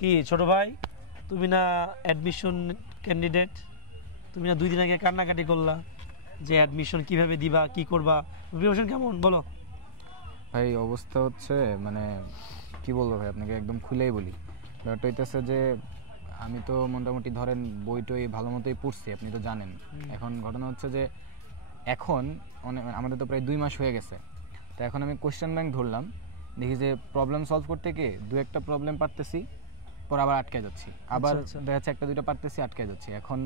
কি ছোট ভাই, তুমি না অ্যাডমিশন ক্যান্ডিডেট, তুমি না 2 দিন আগে কান্নাকাটি করলা যে অ্যাডমিশন কিভাবে দিবা, কি করবা, প্রিপারেশন কেমন বলো? ভাই অবস্থা হচ্ছে মানে কি বলবো ভাই, আপনাকে একদম খুলেই বলি। ব্যাপারটা হইতেছে যে আমি তো মোটামুটি ধরেন বইটই ভালো মতোই পড়ছি, আপনি তো জানেন। এখন ঘটনা হচ্ছে যে এখন আমাদের তো প্রায় 2 মাস হয়ে গেছে, তো এখন আমি কোশ্চেন ব্যাংক ধরলাম, দেখি যে প্রবলেম সলভ করতে গিয়ে 2-1টা প্রবলেম পারতেছি, পর আবার আটকে যাচ্ছি, আবার দেখা যাচ্ছে 1-2টা পারতেছি, আটকে যাচ্ছি। এখন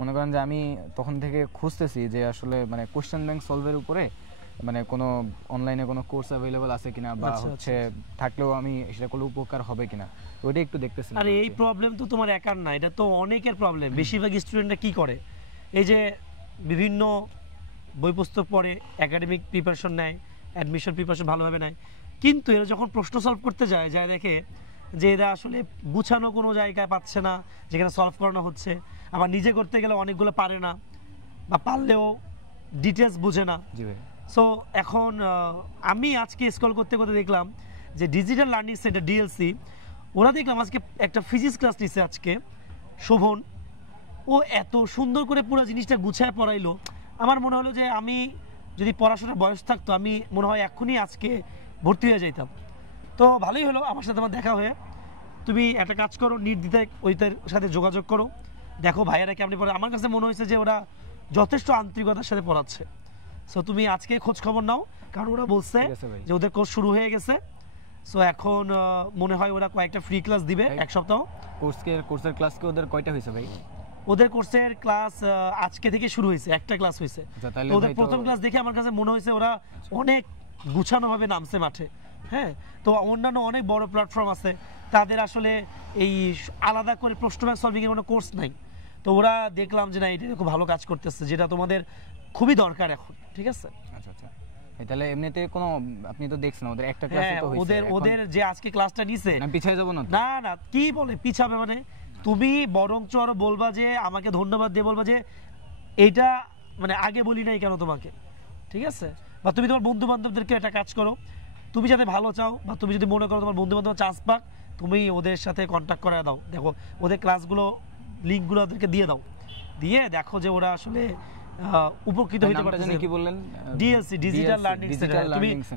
মনে করেন যে আমি তখন থেকে খুঁজতেছি যে আসলে মানে কোশ্চেন ব্যাংক সলভের উপরে মানে কোনো অনলাইনে কোনো কোর্স অ্যাভেলেবল আছে কিনা, বা হচ্ছে থাকলেও আমি সেটা করলে উপকার হবে কিনা, তো ওইটা একটু দেখতেছি। আরে এই প্রবলেম তো তোমার একার না, এটা তো অনেকের প্রবলেম। বেশিরভাগ স্টুডেন্টরা কি করে, এই যে বিভিন্ন বই পুস্তক পড়ে, একাডেমিক প্রিপারেশন নেয়, অ্যাডমিশন প্রিপারেশন ভালোভাবে নেয়, কিন্তু এরা যখন প্রশ্ন সলভ করতে যায় দেখে যে এরা আসলে গুছানো কোনো জায়গায় পাচ্ছে না যেখানে সলভ করানো হচ্ছে, আবার নিজে করতে গেলে অনেকগুলো পারে না, বা পারলেও ডিটেলস বুঝে না। সো এখন আমি আজকে স্ক্রল করতে করতে দেখলাম যে ডিজিটাল লার্নিং সেন্টার ডিএলসি, ওরা দেখলাম আজকে একটা ফিজিক্স ক্লাস নিচ্ছে আজকে, শোভন। ও এত সুন্দর করে পুরো জিনিসটা গুছায় পড়াইলো, আমার মনে হলো যে আমি যদি পড়াশোনার বয়স থাকতো আমি মনে হয় এখনই আজকে ভর্তি হয়ে যাইতাম। তো ভালোই হলো আমার সাথে আমার দেখা হয়ে। তুমি একটা কাজ করো, নির্দ্বিধায় ওইটার সাথে যোগাযোগ করো, দেখো ভাইয়ারা কেমনি পড়ে। আমার কাছে মনে হয়েছে যে ওরা যথেষ্ট আন্তরিকতার সাথে পড়াচ্ছে। সো তুমি আজকে খোঁজ খবর নাও, কারণ ওরা বলছে যে ওদের কোর্স শুরু হয়ে গেছে। সো এখন মনে হয় ওরা কয়েকটা ফ্রি ক্লাস দিবে 1 সপ্তাহ। কোর্সের ক্লাস কি ওদের কয়টা হয়েছে ভাই? ওদের কোর্সের ক্লাস আজকে থেকে শুরু হয়েছে, একটা ক্লাস হয়েছে। ওদের প্রথম ক্লাস দেখে আমার কাছে মনে হয়েছে ওরা অনেক গুছানোভাবে নামছে মাঠে। হ্যাঁ, তো অন্যান্য অনেক বড় প্ল্যাটফর্ম আছে, তাদের আসলে এই আলাদা করে প্রশ্ন ব্যাংক সলভিং এর কোনো কোর্স নাই। তো ওরা দেখলাম যে না, এটা খুব ভালো কাজ করতেছে, যেটা তোমাদের খুবই দরকার এখন। ঠিক আছে, আচ্ছা আচ্ছা। তাহলে এমনিতে কোনো আপনি তো দেখছেন ওদের একটা ক্লাসে তো হইছে, ওদের যে আজকে ক্লাসটা নিছে, না পিছায় যাব না? না না, কি বলে পিছাবে মানে, তুমি বরঞ্চ আরো বলবা যে আমাকে ধন্যবাদ দিয়ে বলবা যে এইটা মানে আগে বলি নাই কেন তোমাকে। ঠিক আছে, বা তুমি তোমার বন্ধু বান্ধবদেরকে একটা কাজ করো, তুমি যাতে ভালো চাও, বা তুমি যদি মনে করো তোমার বন্ধু বান্ধব চান্স পাক, তুমি ওদের সাথে কন্ট্যাক্ট করে দাও। দেখো ওদের ক্লাসগুলো লিঙ্কগুলো ওদেরকে দিয়ে দাও, দিয়ে দেখো যে ওরা আসলে উপকৃত হতে পারতেছে। কি বললেন? DLC, digital learning centre.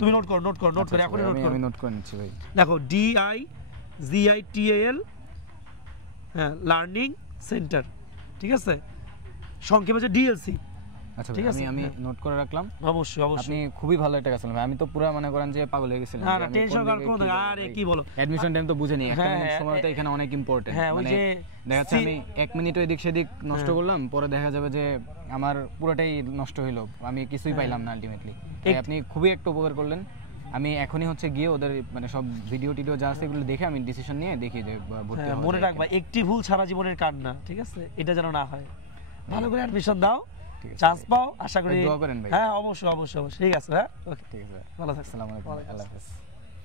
তুমি নোট করো এখনই নোট করো। আমি নোট করে নিচ্ছি ভাই। দেখো DIGITAL, হ্যাঁ, লার্নিং সেন্টার। ঠিক আছে, সংক্ষেপে যে ডিএলসি। আচ্ছা, আমি নোট করে রাখলাম। অবশ্যই আপনি খুবই ভালো একটা কাজ করলেন ভাই, আমি তো পুরো মনে করেন যে পাগল হয়ে গেছিলাম। না টেনশন করার কোনো দরকার, আরে কি বলো, অ্যাডমিশন টাইম তো বুঝেনি, একটা মিনিট সময় তো এখানে অনেক ইম্পর্টেন্ট। মানে দেখা যাচ্ছে আমি 1 মিনিটও এদিক সেদিক নষ্ট করলাম, পরে দেখা যাবে যে আমার পুরোটাই নষ্ট হইলো, আমি কিছুই পাইলাম না আলটিমেটলি। আপনি খুবই একটা উপকার করলেন। আমি এখনই হচ্ছে গিয়ে ওদের মানে সব ভিডিও টিডিও যা আছে এগুলো দেখে আমি ডিসিশন নিয়ে দেখি যে ভর্তি হবো। মনে রাখবা, একটি ভুল সারা জীবনের কান্না। ঠিক আছে, এটা যেন না হয়। ভালো করে অ্যাডমিশন দাও, চান্স পাও, আশা করি। দোয়া করেন ভাই। হ্যাঁ অবশ্যই অবশ্যই অবশ্যই। ঠিক আছে, হ্যাঁ ওকে, ঠিক আছে, ভালো থাকো। আসসালামু আলাইকুম, আল্লাহ হাফেজ।